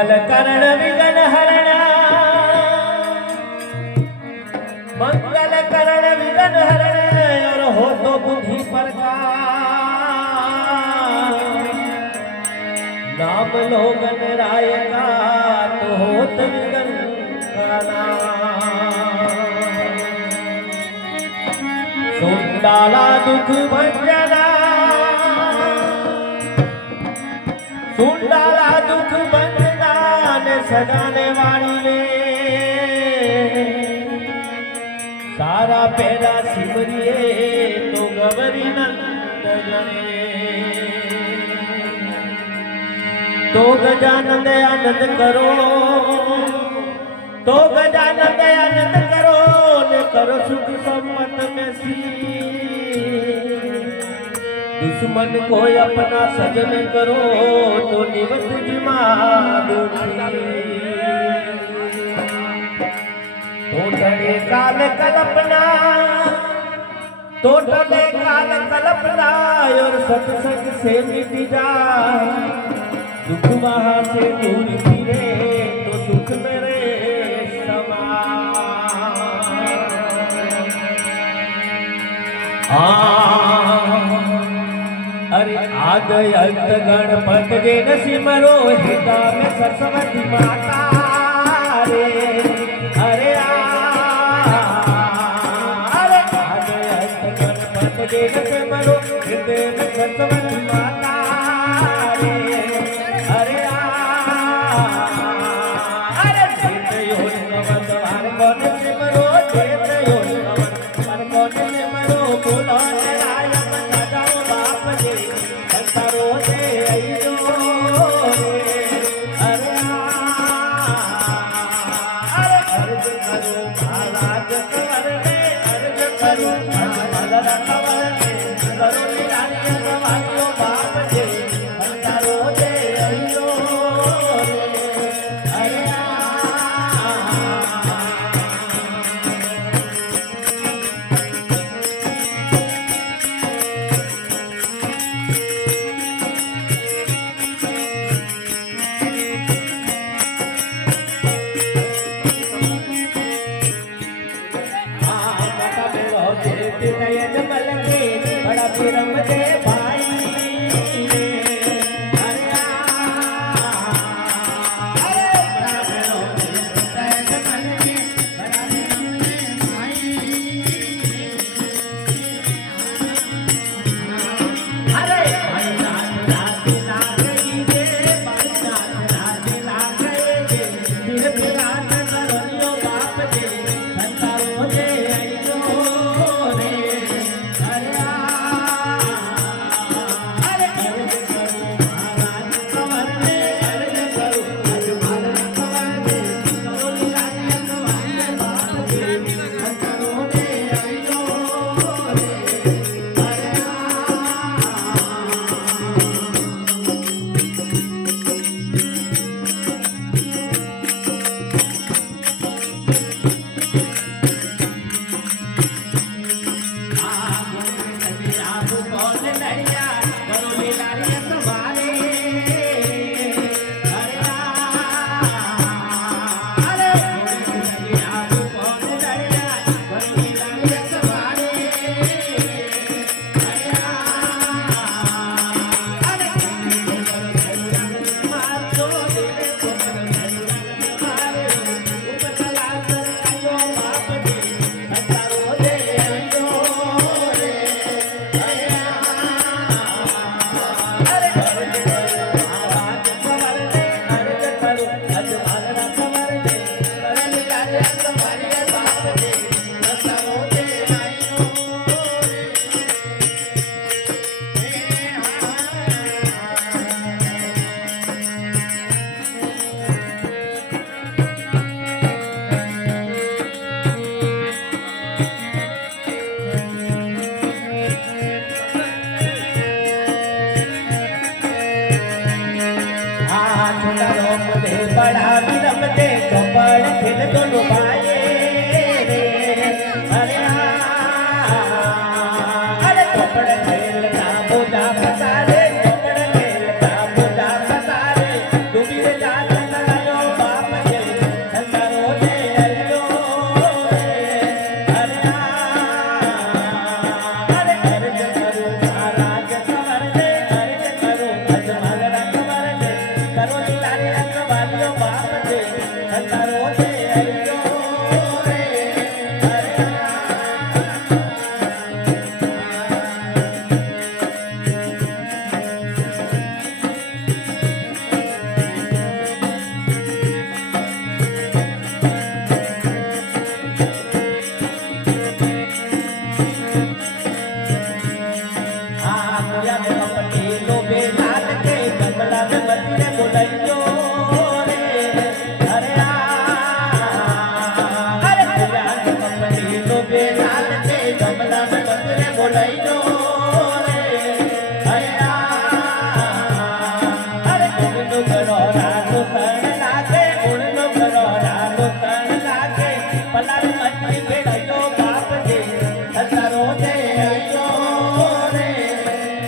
मंगल करण विघ्न हरण मंगल करण विघ्न हरण और हो तो बुद्धि प्रकाश नाम लोगन राय का तो होत विघ्न का नाम सुन डाला दुख भंजना सुंडाला दुख बंधना ने सदाने वाली ने सारा पेरा सिमरिए तो गवरी नंद गणे तो गजानंद आनंद करो तो गजानंद आनंद करो ने करो सुख सम्मत में सी दुश्मन को अपना सजन करो तो निवत तो डरे काल कल्पना तो डरे काल कल्पना और सत्संग से मिट जाए दुख वहां से दूर फिरे तो सुख मेरे समा अरे आद अंत गणपत जे सिमरो हिता में सरस्वती माता रे अरे अरे आद अंत गणपत जे सिमरो हिते में सरस्वती माता रे अरे अरे जित यो नमस्कार कौन सिमरो जित यो नमस्कार कौन सिमरो बोलो करो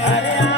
અરે